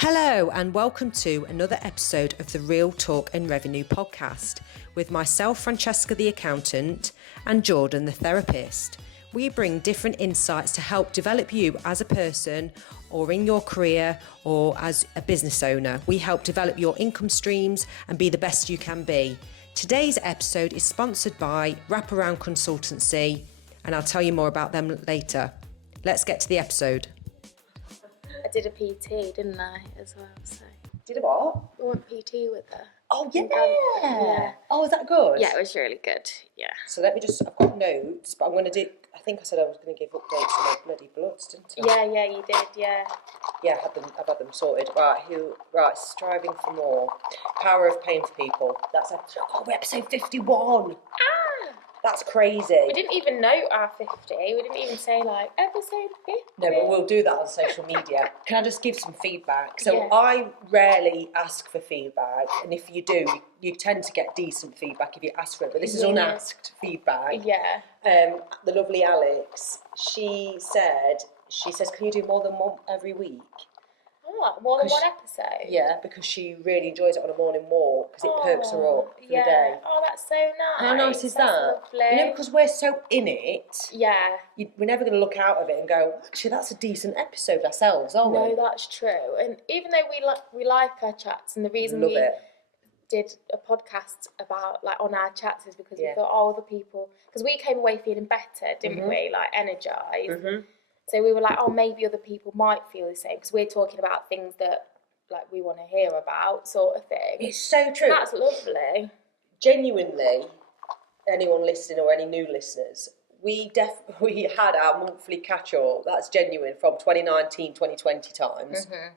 Hello and welcome to another episode of the Real Talk and Revenue podcast with myself, Francesca the accountant, and Jordan the therapist. We bring different insights to help develop you as a person or in your career or as a business owner. We help develop your income streams and be the best you can be. Today's episode is sponsored by Wraparound Consultancy, and I'll tell you more about them later. Let's get to the episode. I did a PT, didn't I, as well? So Did a what? I went PT with her. Oh, yeah. Yeah. Oh, is that good? Yeah, it was really good. Yeah. So let me just, I've got notes, but I'm going to do, I think I said I was going to give updates on my bloody bloods, didn't I? Yeah, you did, yeah. Yeah, I've had them sorted. Right, striving for more. Power of pain for people. We're episode 51. That's crazy. We didn't even note our 50. We didn't even say, like, episode 50. No, but we'll do that on social media. Can I just give some feedback? So Yeah. I rarely ask for feedback, and if you do, you tend to get decent feedback if you ask for it. But this is Yeah. unasked feedback. Yeah. The lovely Alex, she says, can you do more than one every week? Oh, more than one episode? Yeah, because she really enjoys it on a morning walk because it perks her up for the day. Oh, that's so nice. How nice is That's that? lovely. You know, because we're so in it, Yeah. we're never going to look out of it and go, actually, that's a decent episode ourselves, aren't we? No, that's true. And even though we like our chats, and the reason Love we it. did a podcast about, like, on our chats is because Yeah. we thought, oh, the people, because we came away feeling better, didn't we? Like, energised. Mm-hmm. So we were like, oh, maybe other people might feel the same, because we're talking about things that, like, we want to hear about, sort of thing. It's so true. That's lovely. Genuinely, anyone listening or any new listeners, we had our monthly catch-up, that's genuine, from 2019, 2020 times. Mm-hmm.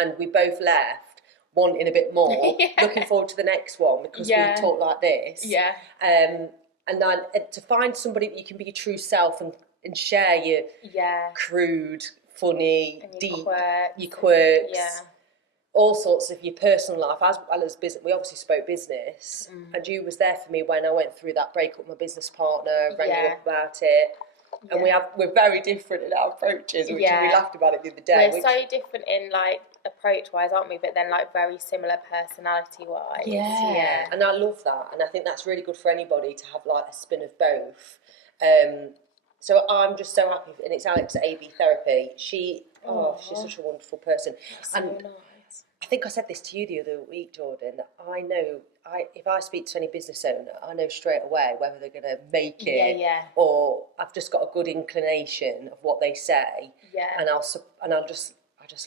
And we both left wanting a bit more, Yeah. looking forward to the next one because we talk like this. Yeah. And then to find somebody that you can be your true self and share your crude, funny, And your deep, quirks. your quirks, Yeah. all sorts of your personal life as well as business. We obviously spoke business, and you was there for me when I went through that breakup with my business partner, rang you up about it. And we're very different in our approaches, which we laughed about it the other day. We're so different in, like, approach-wise, aren't we? But then, like, very similar personality-wise. Yeah. And I love that. And I think that's really good for anybody to have, like, a spin of both. So I'm just so happy. And it's Alex at AB Therapy. She's such a wonderful person. So and nice. I think I said this to you the other week, Jordan, that I know if I speak to any business owner, I know straight away whether they're going to make it or I've just got a good inclination of what they say. Yeah. And I just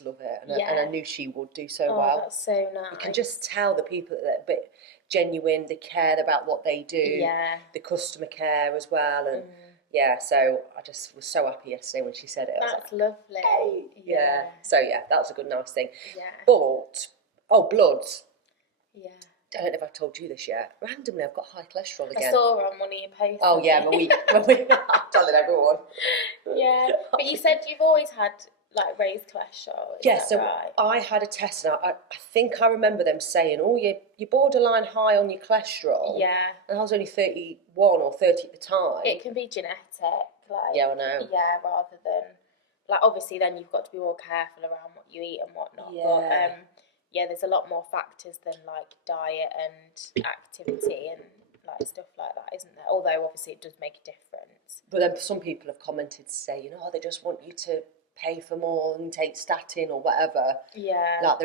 love it. And I knew she would do so well. That's so nice. You can just tell the people that are a bit genuine, they care about what they do. Yeah. The customer care as well. And so I just was so happy yesterday when she said it. That's lovely. Yeah. So that was a good, nice thing. Yeah. But, bloods. Yeah. I don't know if I've told you this yet. Randomly, I've got high cholesterol again. I saw on one of your posts. Oh, yeah, when we I'm telling everyone. Yeah. But you said you've always had, like, raised cholesterol. Is that so right? I had a test, and I think I remember them saying, oh, you're borderline high on your cholesterol. Yeah. And I was only 31 or 30 at the time. It can be genetic. Like, Yeah, I know. Yeah, rather than, like, obviously then you've got to be more careful around what you eat and whatnot. Yeah. But, there's a lot more factors than, like, diet and activity and, like, stuff like that, isn't there? Although, obviously, it does make a difference. But then some people have commented to say, they just want you to pay for more and take statin or whatever. Yeah, Like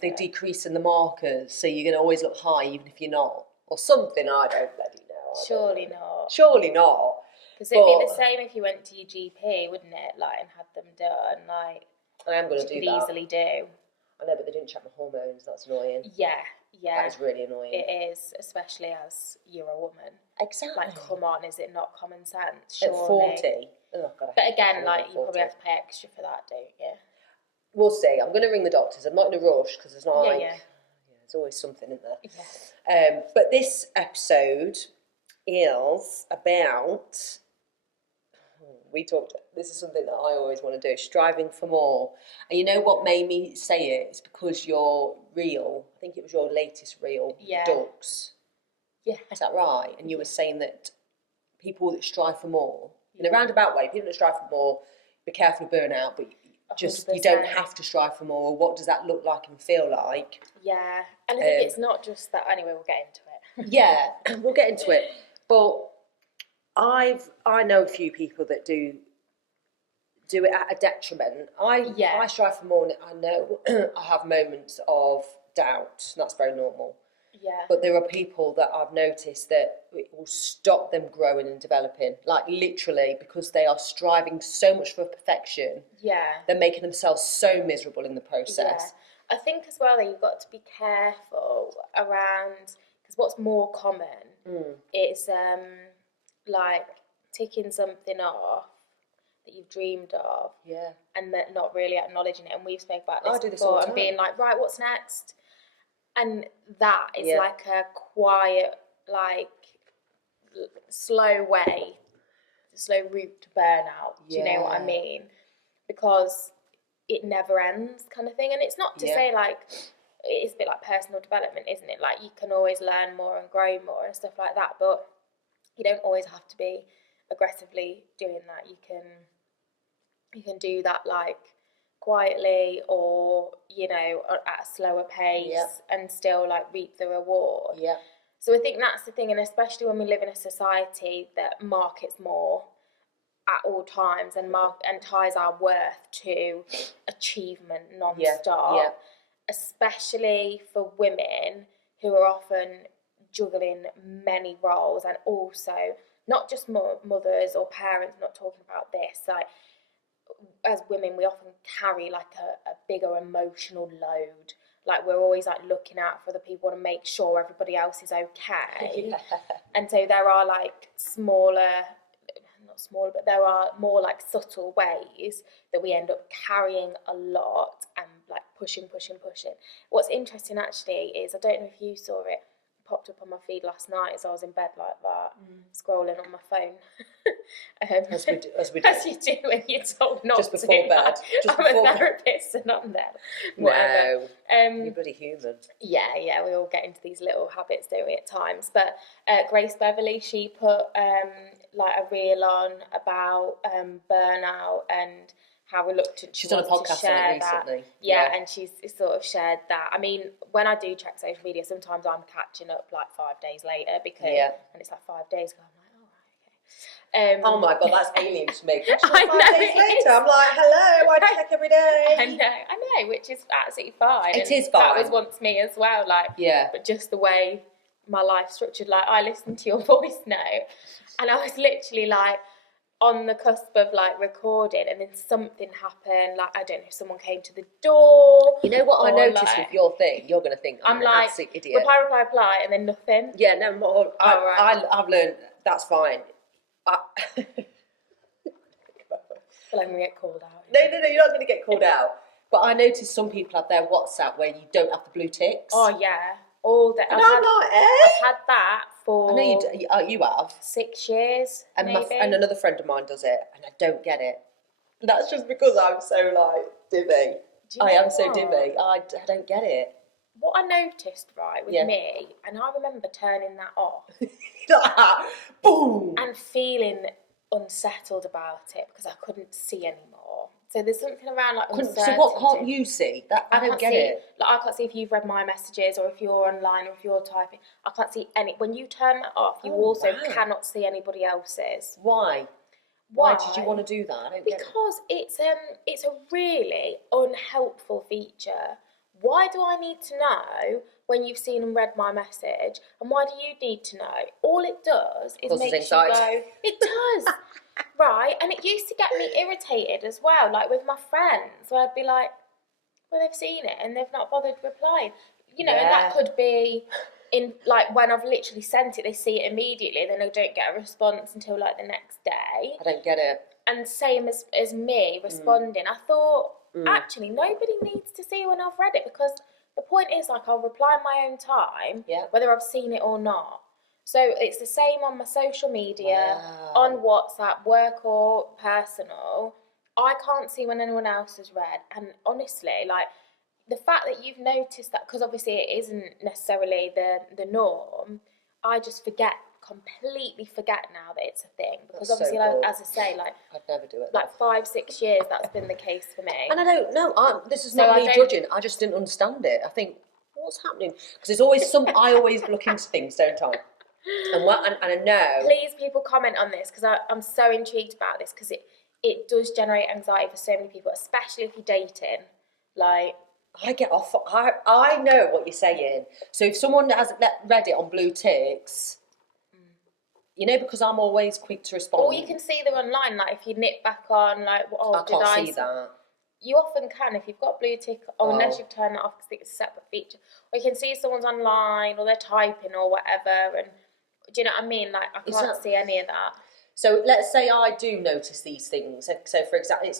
they're decreasing the markers, so you're going to always look high even if you're not. Or something, I don't bloody know. Surely not. Surely not. Because it'd be the same if you went to your GP, wouldn't it? Like, and had them done, like... I am going to do that. You could easily do. I know, but they didn't check my hormones. That's annoying. Yeah. That is really annoying. It is, especially as you're a woman. Exactly. Like, come on, is it not common sense? Surely. At 40? Oh, God, But again, like, you probably have to pay extra for that, don't you? We'll see. I'm going to ring the doctors. I'm not in a rush because there's like... Yeah. There's always something in there. Yeah. But this episode is about... this is something that I always want to do, striving for more. And you know what made me say it? It's because your reel, I think it was your latest reel, Ducks. Yeah. Is that right? And you were saying that people that strive for more, in a roundabout way, people that strive for more, be careful of burnout, but just, you don't have to strive for more. What does that look like and feel like? Yeah, and I think it's not just that. Anyway, we'll get into it. Yeah, we'll get into it. But I know a few people that do it at a detriment. I strive for more, and I know I have moments of doubt. That's very normal. Yeah. But there are people that I've noticed that it will stop them growing and developing, like literally, because they are striving so much for perfection. Yeah. They're making themselves so miserable in the process. Yeah. I think as well that you've got to be careful around, because what's more common is like ticking something off that you've dreamed of, and then not really acknowledging it. And we've spoken about this before, and being like, right, what's next? And that is like a quiet, like slow route to burnout. Do you know what I mean? Because it never ends, kind of thing. And it's not to say like, it's a bit like personal development, isn't it? Like you can always learn more and grow more and stuff like that, but you don't always have to be aggressively doing that. You can do that like quietly, or at a slower pace, and still like reap the reward. So I think that's the thing, and especially when we live in a society that markets more at all times and ties our worth to achievement non-stop, especially for women who are often juggling many roles, and also not just mothers or parents. Not talking about this, like as women we often carry like a bigger emotional load. Like we're always like looking out for other people to make sure everybody else is okay. And so there are like not smaller, but there are more like subtle ways that we end up carrying a lot and like pushing. What's interesting actually is, I don't know if you saw it, popped up on my feed last night as I was in bed like that, scrolling on my phone. As you do when you're told not just before to. Bed. Just I'm before a therapist and I'm there. Whatever. No, you're bloody human. Yeah, we all get into these little habits, don't we, at times. But Grace Beverley, she put like a reel on about burnout and how reluctant she was to share that. Yeah, and she's sort of shared that. I mean, when I do check social media, sometimes I'm catching up like 5 days later, because and it's like 5 days ago. I'm like, oh, right, okay. Oh my God, that's alien to me. 5 days later, I'm like, hello, I check every day. I know, which is absolutely fine. It is fine. That was once me as well, like, but just the way my life's structured, like, I listened to your voice note, and I was literally like, on the cusp of like recording, and then something happened, like I don't know if someone came to the door. You know what I noticed with your thing? You're going to think I'm an like, absolute idiot. Reply, and then nothing. Yeah, no more. I've learned that's fine. Well, I'm going to get called out. No, you're not going to get called out. But I noticed some people have their WhatsApp where you don't have the blue ticks. Oh yeah, all day. I've had that for. I know you have 6 years, and maybe. And another friend of mine does it, and I don't get it. That's just because I'm so like divvy. I am so divvy. I don't get it. What I noticed, right, with me, and I remember turning that off. Boom! And feeling unsettled about it because I couldn't see anymore. So there's something around like uncertainty. So what can't you see? I don't get it. Like I can't see if you've read my messages, or if you're online, or if you're typing. I can't see any. When you turn that off, you cannot see anybody else's. Why? Why did you want to do that? I don't get it. Because it's a really unhelpful feature. Why do I need to know when you've seen and read my message? And why do you need to know? All it does is make you go, it does. Right? And it used to get me irritated as well, like with my friends, where I'd be like, well, they've seen it and they've not bothered replying. And that could be in, like, when I've literally sent it, they see it immediately, then I don't get a response until, like, the next day. I don't get it. And same as me responding. I thought, actually, nobody needs to see when I've read it, because the point is, like, I'll reply in my own time, whether I've seen it or not. So it's the same on my social media, on WhatsApp, work or personal. I can't see when anyone else has read. And honestly, like, the fact that you've noticed that, because obviously it isn't necessarily the norm, I just forget completely forget now that it's a thing, because That's obviously, so like, good. as I say, like I'd never do it. like 5-6 years that's been the case for me. And I don't know. This is So not I me don't- judging. I just didn't understand it. I think, what's happening? Because there's always some. I always look into things, don't I? And I know. Please, people, comment on this, because I'm so intrigued about this, because it does generate anxiety for so many people, especially if you're dating. Like, I get off. I know what you're saying. So if someone hasn't read it on blue ticks, you know, because I'm always quick to respond. or you can see them online. Like, if you nip back on, like, I can't see that. You often can if you've got blue tick, or unless you've turned that off because it's a separate feature. Or you can see someone's online, or they're typing, or whatever. And do you know what I mean? Like, I can't see any of that. So let's say I do notice these things. So for example,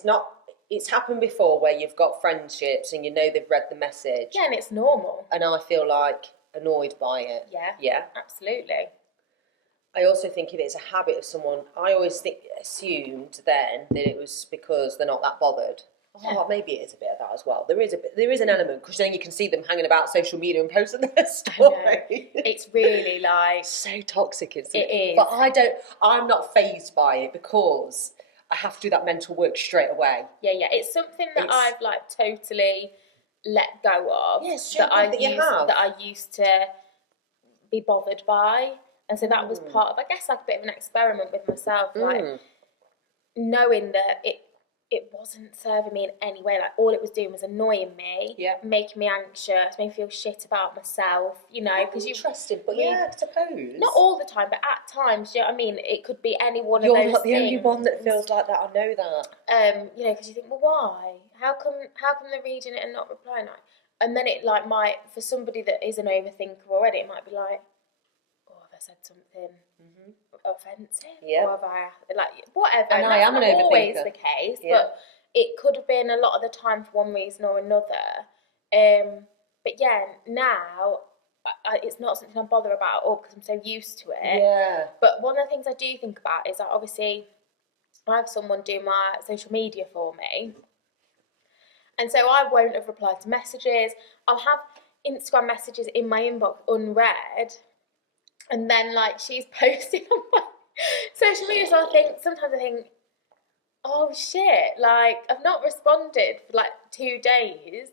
it's happened before where you've got friendships and you know they've read the message. Yeah, and it's normal. And I feel like annoyed by it. Yeah. Yeah. Absolutely. I also think if it's a habit of someone, I always assumed then that it was because they're not that bothered. Oh, maybe it is a bit of that as well. There is an element, because then you can see them hanging about social media and posting their story. It's really like so toxic, isn't it? It is. But I'm not fazed by it, because I have to do that mental work straight away. Yeah. It's something that I've like totally let go of. Yes, that I used to be bothered by. And so that was part of, I guess, like a bit of an experiment with myself, like knowing that it wasn't serving me in any way. Like, all it was doing was annoying me, making me anxious, making me feel shit about myself, you know. Because interesting, but yeah, I suppose. Not all the time, but at times, do you know what I mean? It could be any one of those things. You're not the only one that feels like that, I know that. You know, because you think, well, why? How come they're reading it and not replying? Like, and then it like might, for somebody that is an overthinker already, it might be like, have I said something offensive? Yeah. Or have I, like, whatever? And I am an overthinker. Always the case, but it could have been a lot of the time for one reason or another. But yeah, now it's not something I bother about at all, because I'm so used to it. Yeah. But one of the things I do think about is that obviously I have someone do my social media for me. And so I won't have replied to messages. I'll have Instagram messages in my inbox unread. And then, like, she's posting on my social media, so sometimes I think, oh shit, like, I've not responded for like 2 days,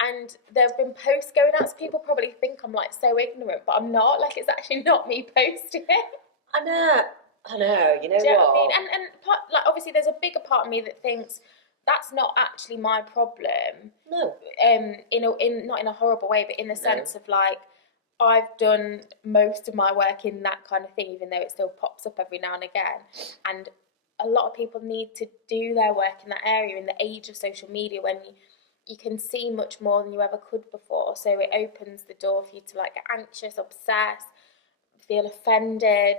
and there have been posts going out, so people probably think I'm like so ignorant, but I'm not. Like, it's actually not me posting it. I know. You know Do you know what? I mean? And part, like, obviously, there's a bigger part of me that thinks that's not actually my problem. No. Not in a horrible way, but in the sense of like, I've done most of my work in that kind of thing, even though it still pops up every now and again. And a lot of people need to do their work in that area in the age of social media, when you can see much more than you ever could before. So it opens the door for you to like get anxious, obsessed, feel offended.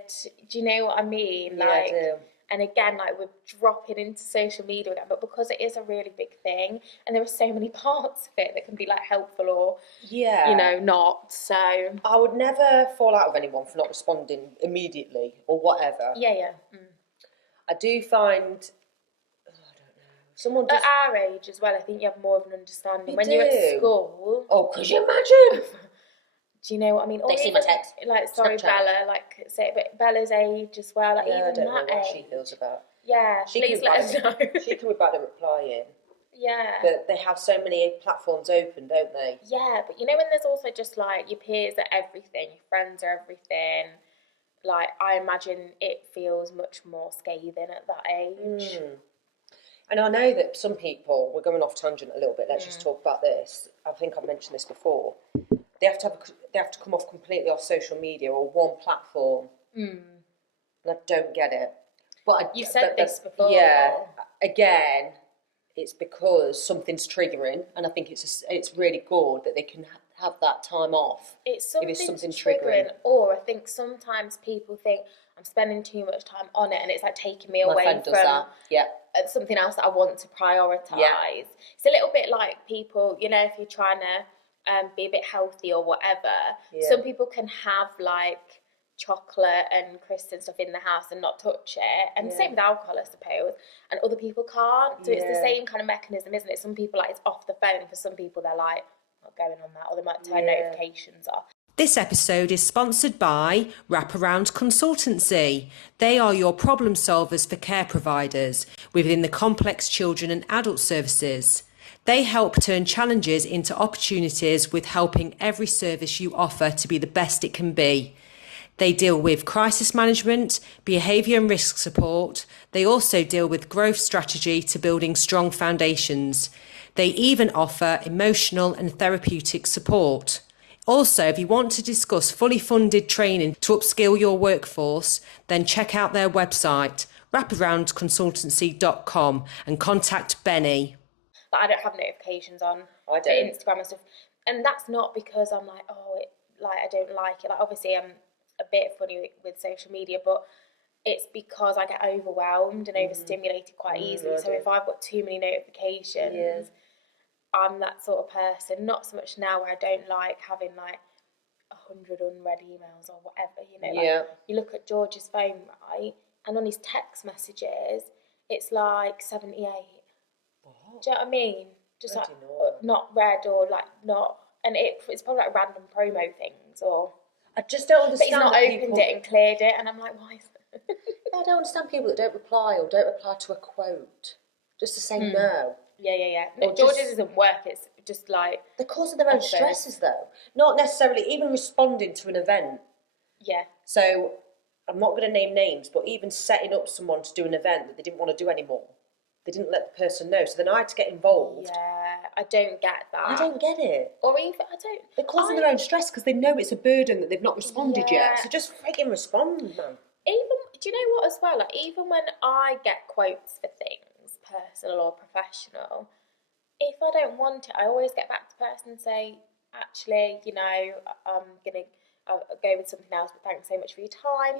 Do you know what I mean? Yeah, like, I do. And again, like, we're dropping into social media again, but because it is a really big thing, and there are so many parts of it that can be like helpful or, you know, not. So I would never fall out with anyone for not responding immediately or whatever. Yeah. I do find, I don't know, someone at our age as well, I think you have more of an understanding when you're at school. Oh, could you imagine? Do you know what I mean? Or they see my text. Like, sorry, Snapchat. Bella, like, say, but Bella's age as well, like, even I don't that know what age. she feels about. Yeah, please let us know. She can be bad at replying. Yeah. But they have so many platforms open, don't they? Yeah, but you know, when there's also just like your peers are everything, your friends are everything, like, I imagine it feels much more scathing at that age. And I know that some people, we're going off tangent a little bit, let's just talk about this. I think I've mentioned this before. They have to come off completely off social media or one platform. And I don't get it. But You've said this before. Yeah. Again, it's because something's triggering, and I think it's really good that they can have that time off. It's something triggering. Or I think sometimes people think I'm spending too much time on it, and it's like taking me away friend from does that. Yeah. Something else that I want to prioritise. Yeah. It's a little bit like people, you know, if you're trying to be a bit healthy or whatever, some people can have like chocolate and crisps and stuff in the house and not touch it, and the same with alcohol, I suppose, and other people can't. So it's the same kind of mechanism, isn't it? Some people, like, it's off the phone, and for some people they're like not going on that, or they might turn notifications off. This episode is sponsored by Wraparound Consultancy. They are your problem solvers for care providers within the complex children and adult services. They help turn challenges into opportunities with helping every service you offer to be the best it can be. They deal with crisis management, behaviour and risk support. They also deal with growth strategy to building strong foundations. They even offer emotional and therapeutic support. Also, if you want to discuss fully funded training to upskill your workforce, then check out their website, wraparoundconsultancy.com, and contact Benny. But I don't have notifications on I the don't. Instagram and stuff. And that's not because I'm like, I don't like it. Like, obviously, I'm a bit funny with social media, but it's because I get overwhelmed and overstimulated quite easily. So if I've got too many notifications, I'm that sort of person. Not so much now where I don't like having like 100 unread emails or whatever, you know. Like, you look at George's phone, right, and on his text messages, it's like 78. What? Do you know what I mean? Just like know. not read or like not, and it's probably like random promo things or. I just don't But he's understand. not opened it and cleared it, and I'm like, why is that? I don't understand people that don't reply or don't reply to a quote just to say no. Yeah. No, George's isn't work. It's just like they're causing their own stresses though. Not necessarily even responding to an event. Yeah. So I'm not going to name names, but even setting up someone to do an event that they didn't want to do anymore. They didn't let the person know, so then I had to get involved. Yeah, I don't get that. I don't get it. Or even I don't. They're causing their own stress because they know it's a burden that they've not responded yet. So just frigging respond, man. Even, do you know what as well? Like, even when I get quotes for things, personal or professional, if I don't want it, I always get back to the person and say, actually, you know, I'll go with something else, but thanks so much for your time.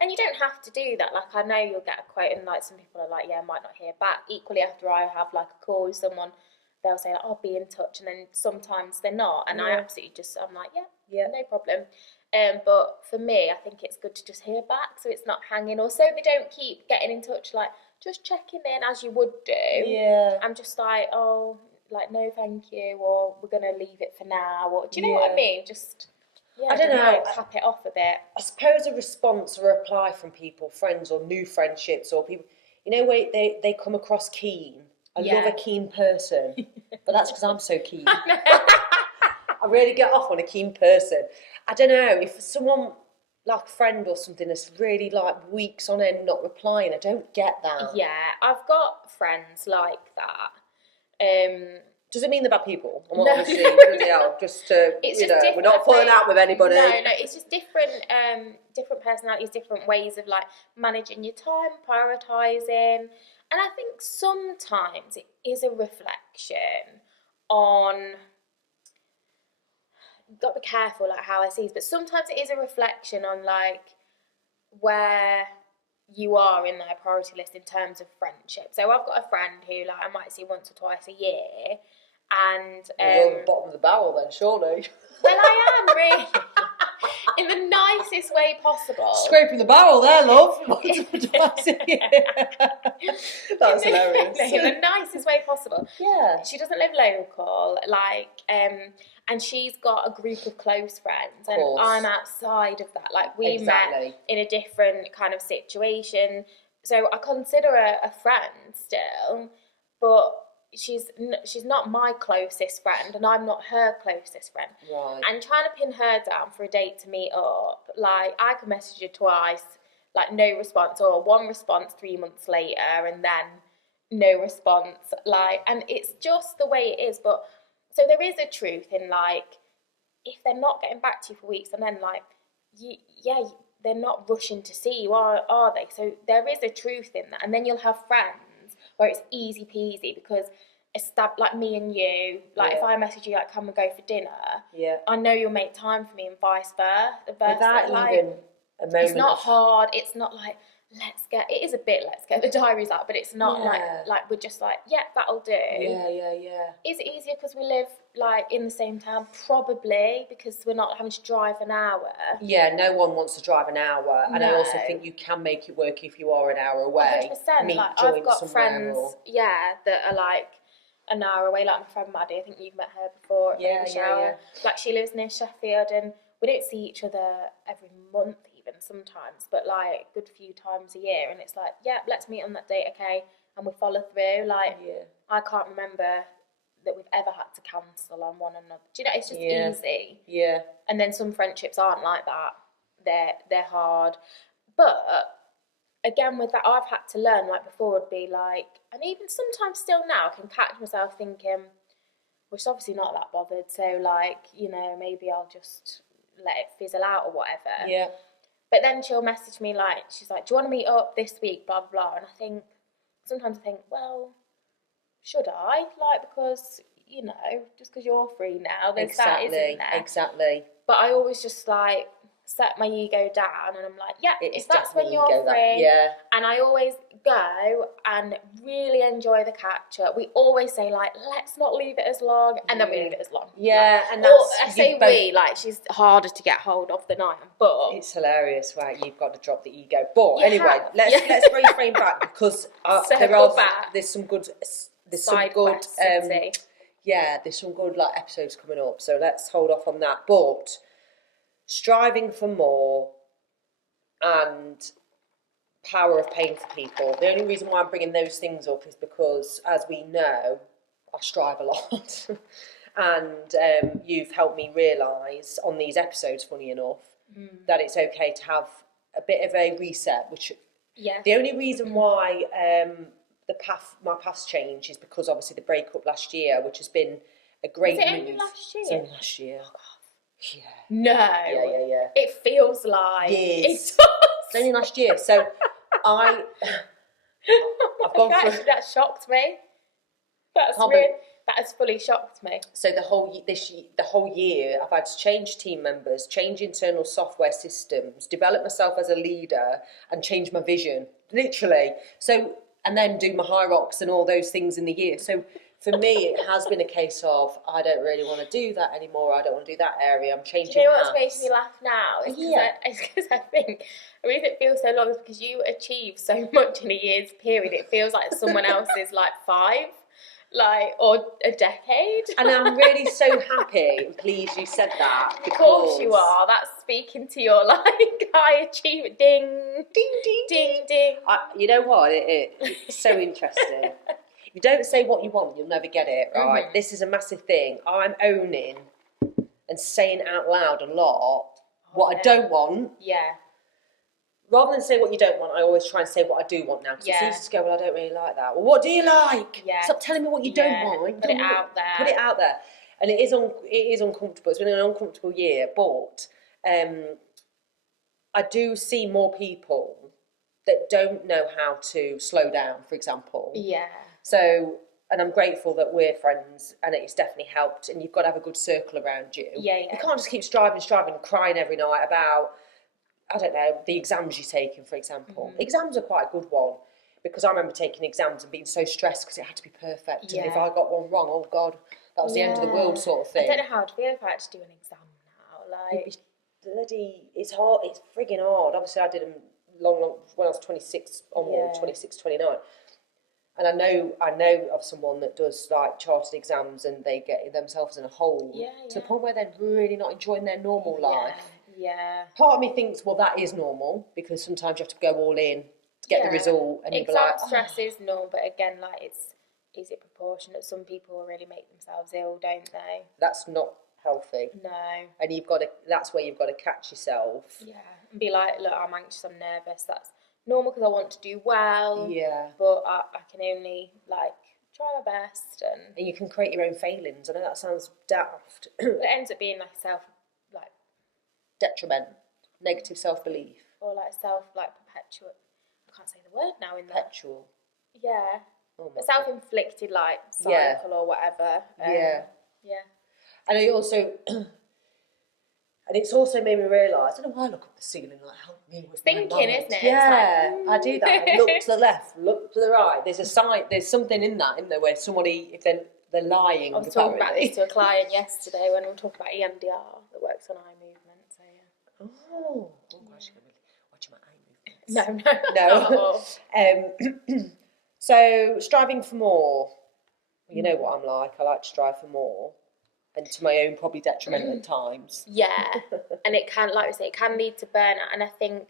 And you don't have to do that. Like, I know you'll get a quote, and like some people are like, I might not hear back. Equally, after I have like a call with someone, they'll say, like, I'll be in touch, and then sometimes they're not. And I absolutely I'm like, no problem. But for me, I think it's good to just hear back, so it's not hanging, or so they don't keep getting in touch, like just checking in as you would do. Yeah. I'm just like, no, thank you, or we're gonna leave it for now, or do you know what I mean? Just. Yeah, I don't know. Cap it off a bit. I suppose a response or a reply from people, friends or new friendships or people, you know, where they come across keen. I love a keen person, but that's because I'm so keen. I really get off on a keen person. I don't know, if someone, like a friend or something, that's really like weeks on end not replying, I don't get that. Yeah, I've got friends like that. Does it mean they're bad people? I'm no. obviously, just to, we're not falling out with anybody. No, it's just different personalities, different ways of like managing your time, prioritising. And I think sometimes it is a reflection on, you've got to be careful like how I see it, but sometimes it is a reflection on like where you are in their priority list in terms of friendship. So I've got a friend who like I might see once or twice a year, and you're at the bottom of the barrel then, surely. Well, I am really, in the nicest way possible. Scraping the barrel there, love. That's hilarious. In the nicest way possible. Yeah. She doesn't live local, like, and she's got a group of close friends, and I'm outside of that. Like, we met in a different kind of situation, so I consider her a friend still, but she's not my closest friend, and I'm not her closest friend. Right. And trying to pin her down for a date to meet up, like, I could message her twice, like, no response, or one response 3 months later, and then no response, like, and it's just the way it is. But so there is a truth in, like, if they're not getting back to you for weeks, and then like they're not rushing to see you, are they? So there is a truth in that. And then you'll have friends where it's easy peasy, because like me and you, like if I message you like, can we go for dinner, I know you'll make time for me, and vice versa. Without like, even a moment. It's not hard. It's not like, it is a bit, let's get the diaries out, but it's not like we're just like, that'll do. Yeah. Is it easier because we live like in the same town? Probably, because we're not having to drive an hour. Yeah, no one wants to drive an hour, and I also think you can make it work if you are an hour away. 100%. Like, I've got friends, that are like an hour away. Like my friend Maddie, I think you've met her before. Yeah. Like, she lives near Sheffield, and we don't see each other every month even sometimes, but like a good few times a year, and it's like, yeah, let's meet on that date, okay, and we follow through. Like, I can't remember that we've ever had to cancel on one another. Do you know, it's just easy. Yeah. And then some friendships aren't like that. They're hard. But again, with that, I've had to learn, like before would be like, and even sometimes still now, I can catch myself thinking, well, she's obviously not that bothered, so like, you know, maybe I'll just let it fizzle out or whatever. Yeah. But then she'll message me like, she's like, do you want to meet up this week, blah, blah, blah. And sometimes I think, well, should I? Like, because, you know, just because you're free now, there's that, isn't there? Exactly. But I always just like set my ego down, and I'm like, yeah, if that's when you're free. Yeah. And I always go and really enjoy the catch up. We always say like, let's not leave it as long, and then we leave it as long. Yeah, like, and that's I say we, like, she's harder to get hold of than I am, but it's hilarious, right? You've got to drop the ego. But anyway, let's reframe back, because there's some good there's some good like episodes coming up, so let's hold off on that. But striving for more and power of pain for people. The only reason why I'm bringing those things up is because, as we know, I strive a lot. And you've helped me realise on these episodes, funny enough, that it's okay to have a bit of a reset. Which the only reason why my path's changed is because obviously the breakup last year, which has been a great move. Only last year? It's only last year. Oh, yeah. No. Yeah. It feels like years. It's only last year. So I've gone through. That shocked me. That has fully shocked me. So the whole year, I've had to change team members, change internal software systems, develop myself as a leader, and change my vision, literally. So, and then do my high rocks and all those things in the year. So for me, it has been a case of, I don't really want to do that anymore. I don't want to do that area. I'm changing. Do you know what's making me laugh now? It's because I think the reason it feels so long is because you achieve so much in a year's period. It feels like someone else is like 5. Like, or a decade. And I'm really so happy and pleased you said that. Of course you are. That's speaking to your, like, high achievement. Ding, ding, ding, ding, ding. You know what? It's so interesting. If you don't say what you want, you'll never get it, right? Mm-hmm. This is a massive thing. I'm owning and saying out loud a lot what I don't want. Yeah. Rather than say what you don't want, I always try and say what I do want now. Because it's easy to go, well, I don't really like that. Well, what do you like? Yeah. Stop telling me what you don't want. Put it out there. Put it out there. And it is uncomfortable. It's been an uncomfortable year. But I do see more people that don't know how to slow down, for example. Yeah. So, and I'm grateful that we're friends, and it's definitely helped. And you've got to have a good circle around you. Yeah. You can't just keep striving and crying every night about, I don't know, the exams you're taking, for example. Mm-hmm. Exams are quite a good one, because I remember taking exams and being so stressed because it had to be perfect. Yeah. And if I got one wrong, oh God, that was the end of the world sort of thing. I don't know how I'd feel if I had to do an exam now. Like, it's hard. It's frigging hard. Obviously, I did them long when I was 26 onward, 26, 29. And I know of someone that does like chartered exams, and they get themselves in a hole to the point where they're really not enjoying their normal life. Yeah. Part of me thinks, well, that is normal, because sometimes you have to go all in to get the result, and you'll be like, stress is normal, but again, like, is it proportionate? Some people really make themselves ill, don't they? That's not healthy. No. And that's where you've got to catch yourself. Yeah. And be like, look, I'm anxious, I'm nervous. That's normal because I want to do well. Yeah. But I can only, like, try my best. And you can create your own failings. I know that sounds daft. But it ends up being like detriment, negative self-belief, or perpetual. I can't say the word now. Perpetual. Yeah. Oh, self-inflicted cycle or whatever. Yeah. And it's also made me realise, I don't know why I look up the ceiling, like, help me with thinking, my mind. Isn't it? Yeah, I do that. I look to the left, look to the right. There's something in that, isn't there, where somebody, if they're lying. I was talking about this to a client yesterday when we were talking about EMDR that works on eye movement. So Oh gosh, you're really watching my eye movements. No. So striving for more. You know what I'm like. I like to strive for more. and to my own probably detriment at times. Yeah, and it can, like I say, it can lead to burnout. And I think,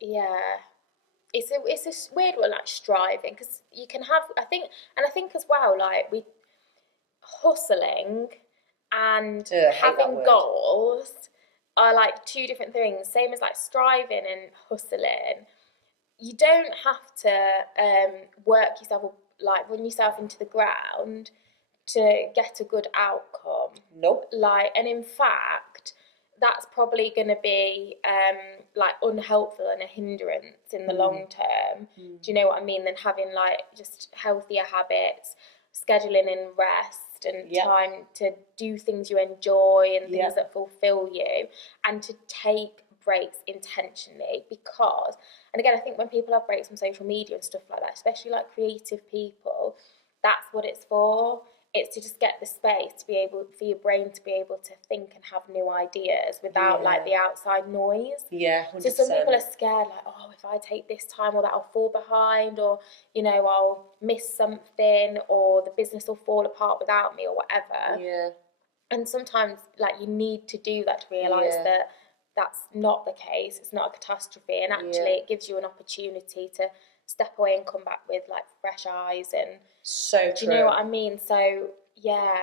yeah, it's a weird one, like striving, because you can have, I think as well, like hustling and having goals are like two different things. Same as like striving and hustling. You don't have to work yourself up, like run yourself into the ground to get a good outcome. Nope. Like, and in fact, that's probably going to be like unhelpful and a hindrance in the long term. Do you know what I mean? Than having like just healthier habits, scheduling in rest and time to do things you enjoy and things that fulfill you, and to take breaks intentionally. Because, and again, I think when people have breaks from social media and stuff like that, especially like creative people, that's what it's for. It's to just get the space to be able, for your brain to be able to think and have new ideas without like the outside noise. Yeah, 100%. So some people are scared, like, oh, if I take this time, or that I'll fall behind, or, you know, I'll miss something, or the business will fall apart without me, or whatever. Yeah. And sometimes, like, you need to do that to realise that that's not the case. It's not a catastrophe, and actually it gives you an opportunity to step away and come back with like fresh eyes. And so true. do you know what I mean? So yeah,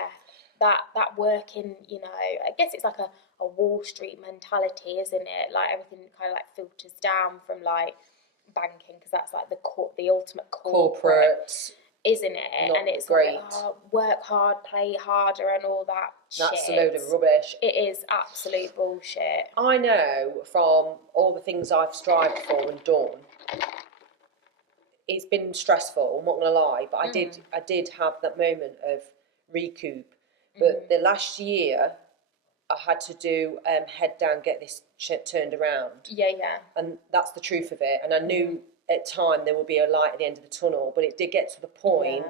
that working, you know, I guess it's like a Wall Street mentality, isn't it? Like everything kind of like filters down from like banking, because that's like the ultimate corporate, isn't it? And it's great. Like, work hard, play harder, and all that That's shit. a load of rubbish. It is absolute bullshit. I know from all the things I've strived for and done, it's been stressful, I'm not going to lie, but I did have that moment of recoup. But the last year, I had to do head down, get this shit turned around. Yeah. And that's the truth of it. And I knew at time there would be a light at the end of the tunnel, but it did get to the point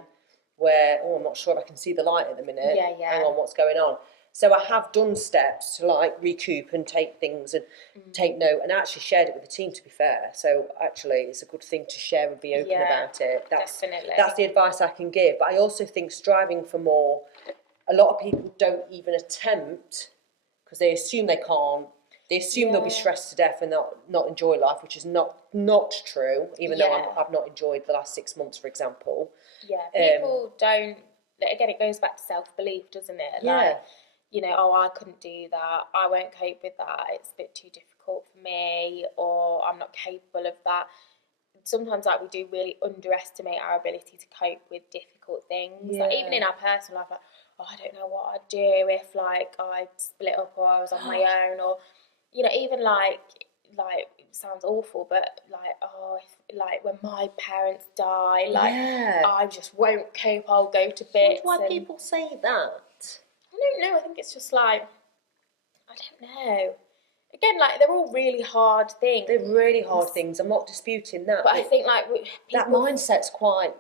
where, I'm not sure if I can see the light at the minute. Yeah. Hang on, what's going on? So I have done steps to like recoup and take things and take note, and I actually shared it with the team, to be fair. So actually it's a good thing to share and be open about it. Definitely. That's the advice I can give. But I also think striving for more, a lot of people don't even attempt because they assume they can't. They assume they'll be stressed to death and not enjoy life, which is not true, even though I've not enjoyed the last 6 months, for example. Yeah, people don't, again, it goes back to self-belief, doesn't it? Like, you know, oh, I couldn't do that, I won't cope with that, it's a bit too difficult for me, or I'm not capable of that. Sometimes, like, we do really underestimate our ability to cope with difficult things. Like, even in our personal life, like, oh, I don't know what I'd do if, like, I split up or I was on my own, or, you know, even, like, it sounds awful, but, like, oh, if, like, when my parents die, like, I just won't cope, I'll go to bits. Why people say that? I don't know, I think it's just like, I don't know. Again, like, they're all really hard things. They're really hard things, I'm not disputing that. But I think, like, that mindset's quite...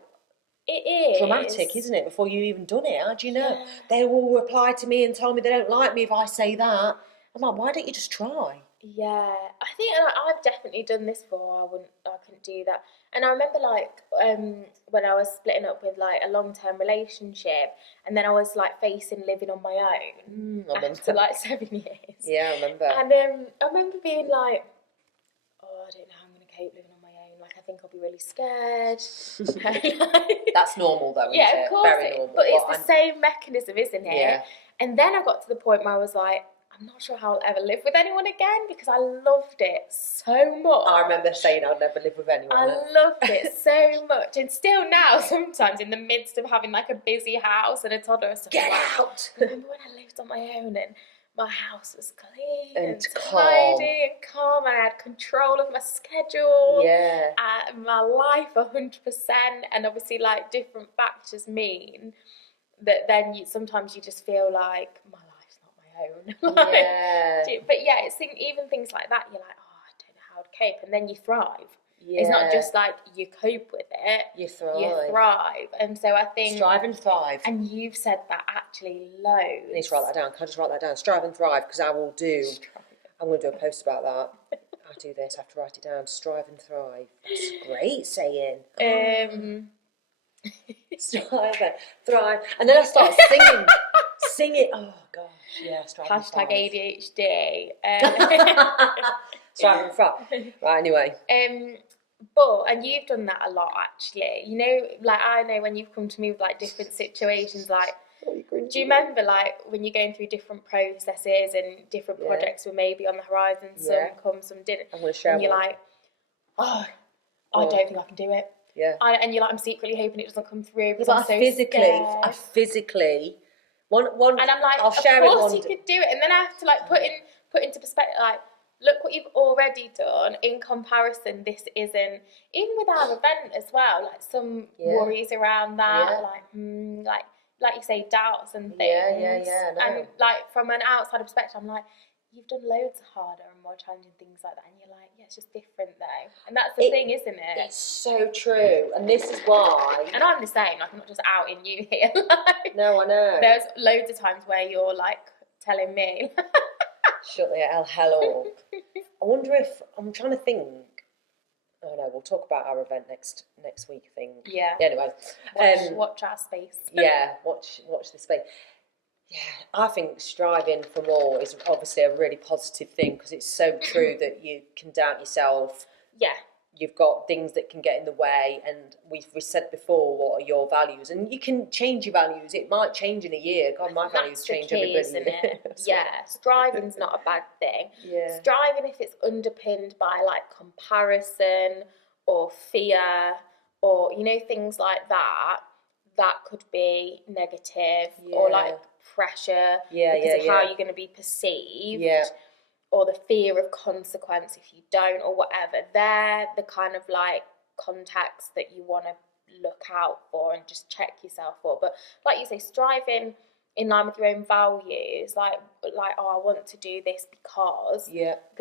It is. Dramatic, isn't it, before you've even done it? How do you know? They will reply to me and tell me they don't like me if I say that. I'm like, why don't you just try? Yeah, I think I've definitely done this before. I couldn't do that. And I remember, like, when I was splitting up with, like, a long-term relationship, and then I was, like, facing living on my own after, like, 7 years. Yeah, I remember. And I remember being like, oh, I don't know how I'm going to cope living on my own. Like, I think I'll be really scared. That's normal, though, isn't it? Yeah, of course. Very normal. But it's the same mechanism, isn't it? Yeah. And then I got to the point where I was like, I'm not sure how I'll ever live with anyone again, because I loved it so much. I remember saying I'd never live with anyone. I loved it so much. And still now, sometimes in the midst of having like a busy house and a toddler and stuff, get out! Remember when I lived on my own and my house was clean and calm. tidy and calm, and I had control of my schedule. Yeah. My life 100%. And obviously, like, different factors mean that then sometimes you just feel like my life's not my own. Like, yeah. But yeah, it's even things like that. You're like, oh, I don't know how to cope, and then you thrive. Yeah. It's not just like you cope with it. You thrive. You thrive. And so I think... Strive and thrive. And you've said that actually loads. I need to write that down. Can I just write that down? Strive and thrive, because I will do... I'm going to do a post about that. I do this, I have to write it down. Strive and thrive. That's a great saying. Strive and thrive. And then I start sing it. Oh gosh, yeah. Hashtag ADHD. Striving for. Right, anyway. And you've done that a lot, actually. You know, like I know when you've come to me with like different situations, like, do you remember like when you're going through different processes and different projects were maybe on the horizon, some come, some didn't, I'm gonna share and you're one. like, I don't think I can do it. Yeah. And you're like, I'm secretly hoping it doesn't come through because I'm so I physically, one. And I'm like, I'll share of course you could do it, and then I have to like put into perspective, like, look what you've already done in comparison. This isn't, even with our event as well, like some worries around that, like you say, doubts and things. No. And like from an outside perspective, I'm like, you've done loads harder and more challenging things like that, and you're like, yeah, it's just different though, and that's the thing, isn't it? It's so true, and this is why. And I'm the same. Like, I'm not just outing you here. Like, no, I know. There's loads of times where you're like telling me. Shut the hell up. I wonder if, I'm trying to think. Oh no, we'll talk about our event next week, I think. Yeah. Anyway. Watch our space. Yeah, watch the space. Yeah, I think striving for more is obviously a really positive thing, because it's so true that you can doubt yourself. Yeah. You've got things that can get in the way, and we said before, what are your values? And you can change your values. It might change in a year. God, my values change every year. Isn't it? Yeah, striving's not a bad thing. Yeah. Striving, if it's underpinned by like comparison or fear or, you know, things like that, that could be negative, or like pressure because of how you're going to be perceived. Yeah. Or the fear of consequence if you don't, or whatever. They're the kind of like contexts that you want to look out for and just check yourself for. But like you say, striving in line with your own values, like oh, I want to do this because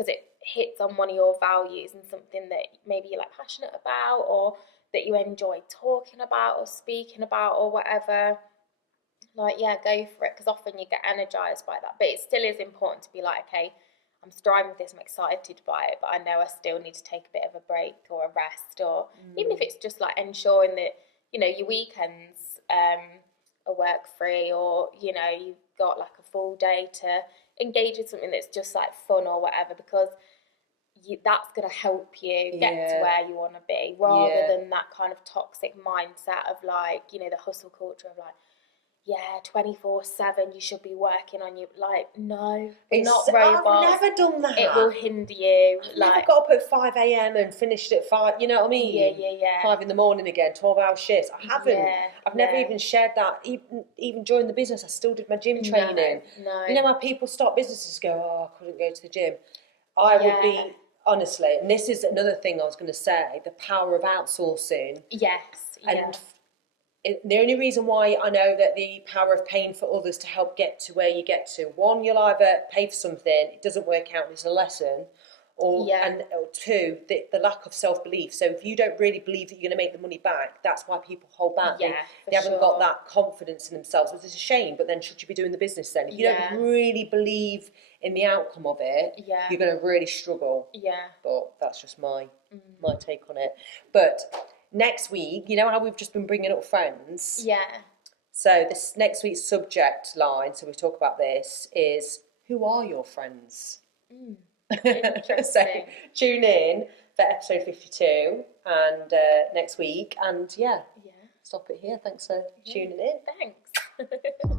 it hits on one of your values and something that maybe you're like passionate about, or that you enjoy talking about or speaking about or whatever. Like, yeah, go for it, because often you get energized by that. But it still is important to be like, okay, I'm striving for this, I'm excited by it, but I know I still need to take a bit of a break or a rest, or even if it's just like ensuring that, you know, your weekends are work free, or, you know, you've got like a full day to engage with something that's just like fun or whatever, because that's going to help you get to where you want to be, rather than that kind of toxic mindset of like, you know, the hustle culture of like, 24/7 you should be working on you. Like, no, we're not robots. I've never done that. It will hinder you. I've never got up at 5 a.m. and finished at 5, you know what I mean? Yeah. 5 in the morning again, 12-hour shifts. I haven't. I've never even shared that. Even during the business, I still did my gym training. No. You know how people start businesses go, oh, I couldn't go to the gym. I would be, honestly, and this is another thing I was going to say, the power of outsourcing. Yes. And the only reason why I know that the power of paying for others to help get to where you get to, one, you'll either pay for something, it doesn't work out, it's a lesson, or two, the lack of self-belief. So if you don't really believe that you're going to make the money back, that's why people hold back. They haven't got that confidence in themselves, which is a shame. But then should you be doing the business then? If you don't really believe in the outcome of it, you're going to really struggle. But that's just my take on it. But next week, you know how we've just been bringing up friends? So this next week's subject line, so we talk about this, is who are your friends? So tune in for episode 52 and next week, and stop it here. Thanks for tuning in. Thanks.